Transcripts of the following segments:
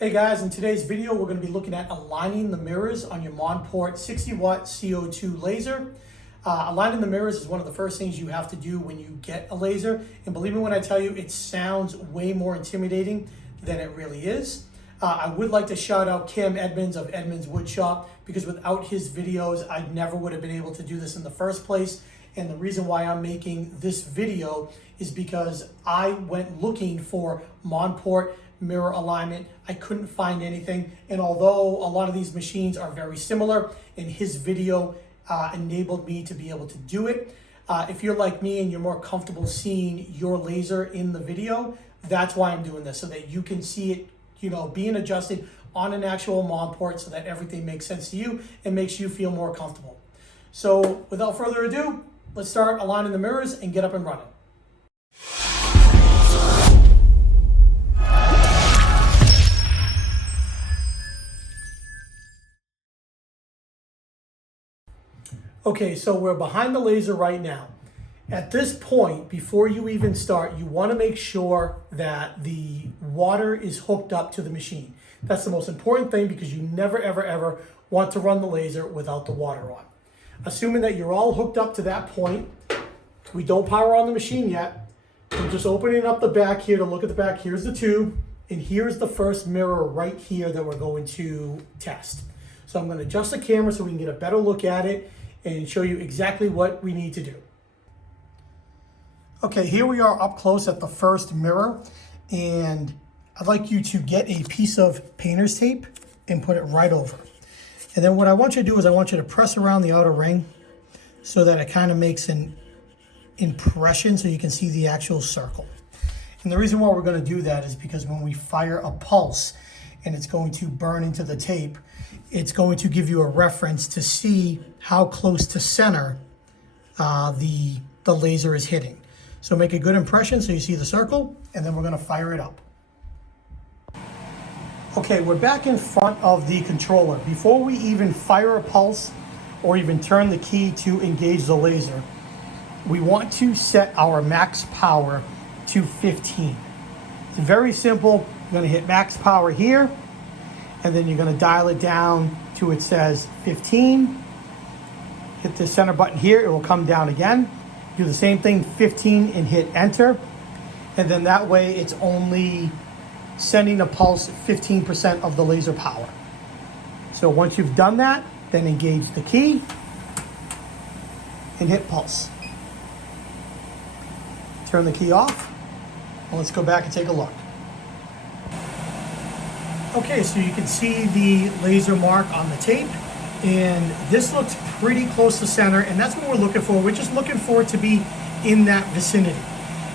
Hey guys, in today's video we're going to be looking at aligning the mirrors on your Monport 60 watt CO2 laser. Aligning the mirrors is one of the first things you have to do when you get a laser, and believe me when I tell you it sounds way more intimidating than it really is. I would like to shout out Kim Edmonds of Edmonds Woodshop, because without his videos I never would have been able to do this in the first place. And the reason why I'm making this video is because I went looking for Monport mirror alignment. I couldn't find anything, and although a lot of these machines are very similar, and his video enabled me to be able to do it. If you're like me and you're more comfortable seeing your laser in the video, that's why I'm doing this, so that you can see it, being adjusted on an actual Monport, so that everything makes sense to you and makes you feel more comfortable. So without further ado, let's start aligning the mirrors and get up and running. Okay, so we're behind the laser right now. At this point, before you even start, you want to make sure that the water is hooked up to the machine. That's the most important thing, because you never, ever want to run the laser without the water on. Assuming that you're all hooked up to that point, we don't power on the machine yet. We're just opening up the back here to look at the back. Here's the tube, and here's the first mirror right here that we're going to test. So I'm going to adjust the camera so we can get a better look at it and show you exactly what we need to do. Okay, here we are up close at the first mirror, and I'd like you to get a piece of painter's tape and put it right over. And then what I want you to do is I want you to press around the outer ring so that it kind of makes an impression so you can see the actual circle. And the reason why we're going to do that is because when we fire a pulse and it's going to burn into the tape, it's going to give you a reference to see how close to center the laser is hitting. So make a good impression so you see the circle, and then we're going to fire it up. Okay, we're back in front of the controller. Before we even fire a pulse or even turn the key to engage the laser, we want to set our max power to 15. It's very simple. You're going to hit max power here, and then you're going to dial it down to it says 15. Hit the center button here, it will come down again. Do the same thing, 15, and hit enter. And then that way it's only sending a pulse 15% of the laser power. So once you've done that, then engage the key and hit pulse. Turn the key off, and let's go back and take a look. Okay, so you can see the laser mark on the tape, and this looks pretty close to center, and that's what we're looking for. We're just looking for it to be in that vicinity.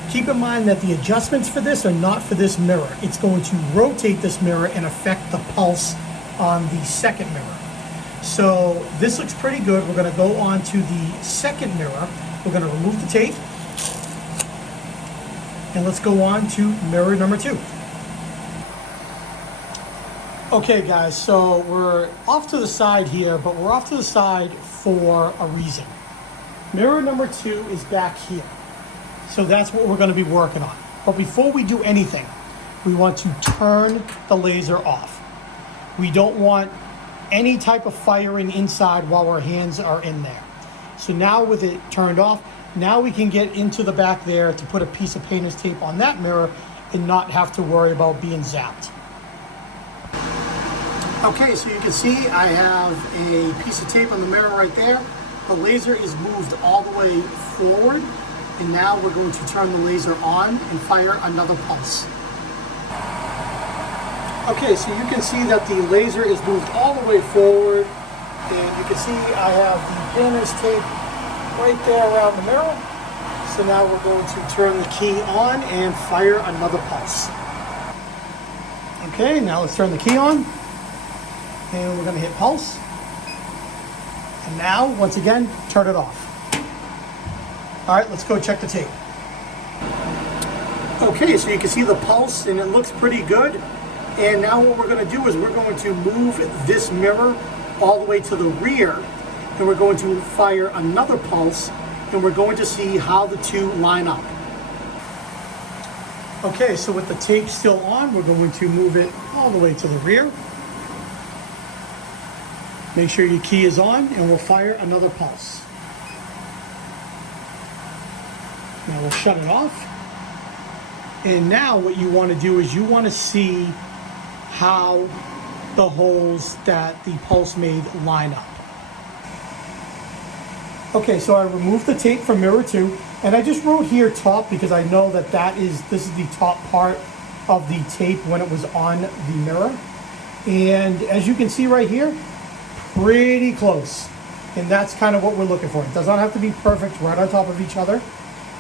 Keep in mind that the adjustments for this are not for this mirror. It's going to rotate this mirror and affect the pulse on the second mirror. So this looks pretty good. We're going to go on to the second mirror. We're going to remove the tape, and let's go on to mirror number 2. Okay guys, so we're off to the side here, but we're off to the side for a reason. Mirror number 2 is back here. So that's what we're going to be working on. But before we do anything, we want to turn the laser off. We don't want any type of firing inside while our hands are in there. So now with it turned off, now we can get into the back there to put a piece of painter's tape on that mirror and not have to worry about being zapped. Okay, so you can see I have a piece of tape on the mirror right there. The laser is moved all the way forward, and now we're going to turn the laser on and fire another pulse. Okay, so you can see that the laser is moved all the way forward, and you can see I have the painter's tape right there around the mirror. So now we're going to turn the key on and fire another pulse. Okay, now let's turn the key on. And we're going to hit pulse. And now, once again, turn it off. All right, let's go check the tape. Okay, so you can see the pulse, and it looks pretty good. And now what we're going to do is we're going to move this mirror all the way to the rear, and we're going to fire another pulse, and we're going to see how the two line up. Okay, so with the tape still on, we're going to move it all the way to the rear. Make sure your key is on, and we'll fire another pulse. Now we'll shut it off. And now what you want to do is you want to see how the holes that the pulse made line up. Okay, so I removed the tape from mirror 2, and I just wrote here top because I know that this is the top part of the tape when it was on the mirror. And as you can see right here, pretty close. And that's kind of what we're looking for. It does not have to be perfect right on top of each other,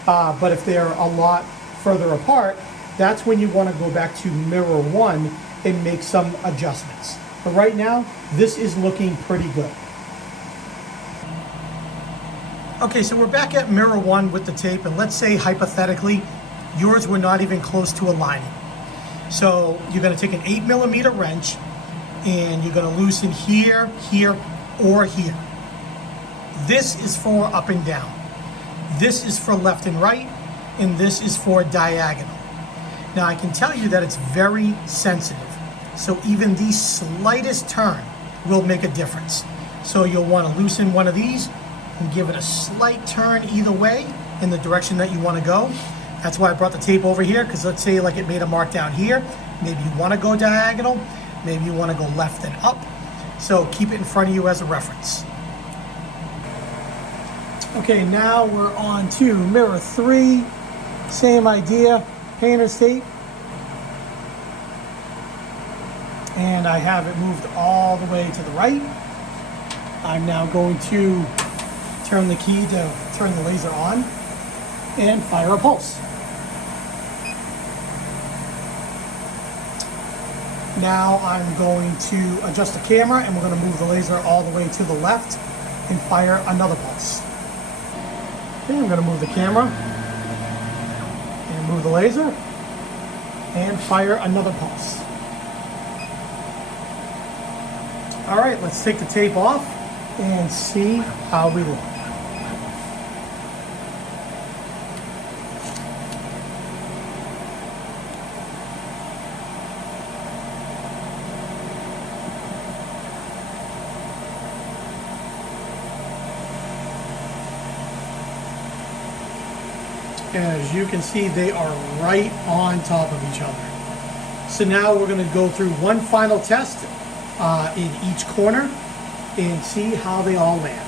but if they're a lot further apart, that's when you want to go back to mirror 1 and make some adjustments. But right now, this is looking pretty good. Okay, so we're back at mirror 1 with the tape, and let's say hypothetically, yours were not even close to aligning. So you're gonna take an 8mm wrench, and you're gonna loosen here, here, or here. This is for up and down. This is for left and right, and this is for diagonal. Now I can tell you that it's very sensitive. So even the slightest turn will make a difference. So you'll wanna loosen one of these and give it a slight turn either way in the direction that you wanna go. That's why I brought the tape over here, because let's say like it made a mark down here. Maybe you wanna go diagonal, maybe you wanna go left and up. So keep it in front of you as a reference. Okay, now we're on to mirror 3. Same idea, painter's tape. And I have it moved all the way to the right. I'm now going to turn the key to turn the laser on and fire a pulse. Now I'm going to adjust the camera, and we're going to move the laser all the way to the left and fire another pulse. Okay, I'm going to move the camera and move the laser and fire another pulse. All right, let's take the tape off and see how we look. As you can see, they are right on top of each other. So now we're going to go through one final test in each corner and see how they all land.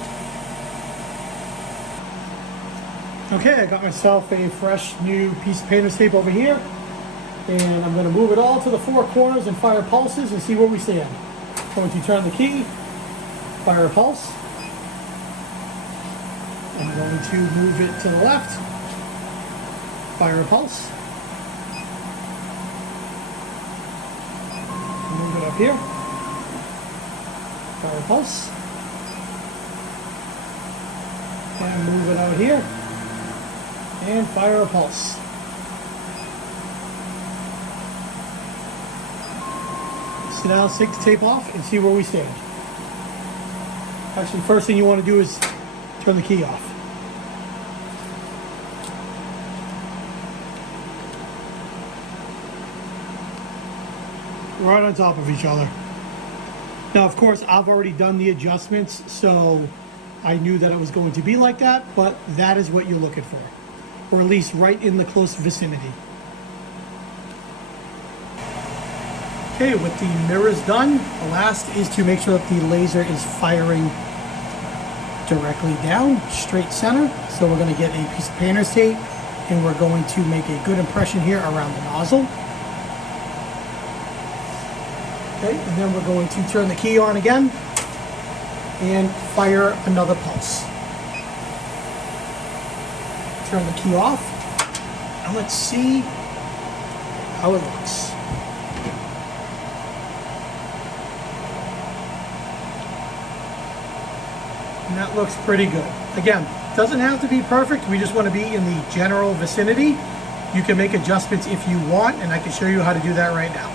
Okay, I got myself a fresh new piece of painter's tape over here, and I'm going to move it all to the 4 corners and fire pulses and see where we stand. Going to turn the key, fire a pulse. I'm going to move it to the left, fire a pulse. Move it up here, fire a pulse. And move it out here and fire a pulse. So now let's take the tape off and see where we stand. Actually, first thing you want to do is turn the key off. Right on top of each other. Now, of course, I've already done the adjustments, so I knew that it was going to be like that, but that is what you're looking for, or at least right in the close vicinity. Okay, with the mirrors done, the last is to make sure that the laser is firing directly down, straight center. So we're going to get a piece of painter's tape, and we're going to make a good impression here around the nozzle. Okay, and then we're going to turn the key on again and fire another pulse. Turn the key off, and let's see how it looks. And that looks pretty good. Again, doesn't have to be perfect. We just want to be in the general vicinity. You can make adjustments if you want, and I can show you how to do that right now.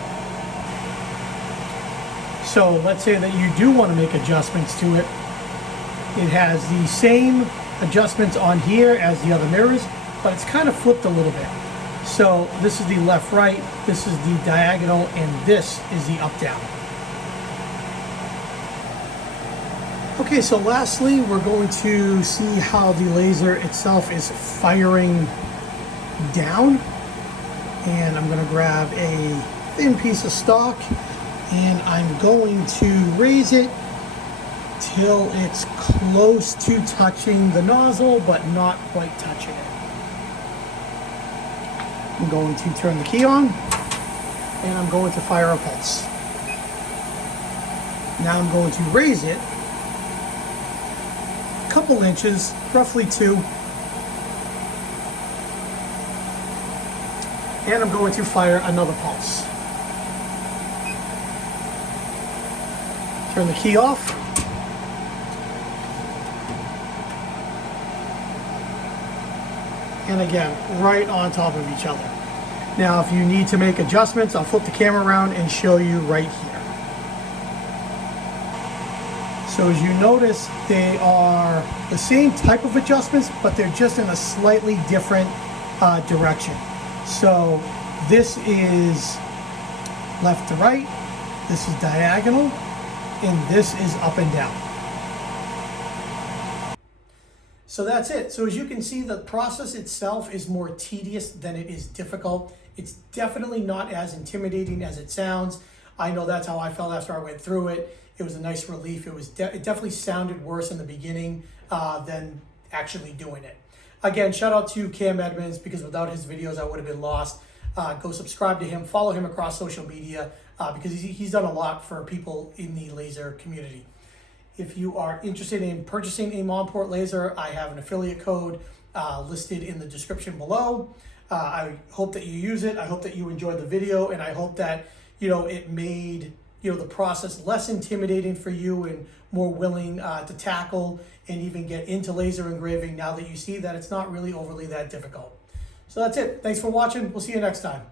So let's say that you do want to make adjustments to it. It has the same adjustments on here as the other mirrors, but it's kind of flipped a little bit. So this is the left right, this is the diagonal, and this is the up down. Okay, so lastly, we're going to see how the laser itself is firing down. And I'm going to grab a thin piece of stock and I'm going to raise it till it's close to touching the nozzle, but not quite touching it. I'm going to turn the key on and I'm going to fire a pulse. Now I'm going to raise it a couple inches, roughly 2. And I'm going to fire another pulse. Turn the key off. And again, right on top of each other. Now, if you need to make adjustments, I'll flip the camera around and show you right here. So as you notice, they are the same type of adjustments, but they're just in a slightly different direction. So this is left to right, this is diagonal, and this is up and down. So that's it. So as you can see, the process itself is more tedious than it is difficult. It's definitely not as intimidating as it sounds. I know that's how I felt after I went through it. It was a nice relief. It definitely sounded worse in the beginning than actually doing it. Again, shout out to Cam Edmonds, because without his videos, I would have been lost. Go subscribe to him, follow him across social media, because he's done a lot for people in the laser community. If you are interested in purchasing a Monport Laser, I have an affiliate code listed in the description below. I hope that you use it. I hope that you enjoyed the video, and I hope that it made the process less intimidating for you and more willing to tackle and even get into laser engraving now that you see that it's not really overly that difficult. So that's it. Thanks for watching. We'll see you next time.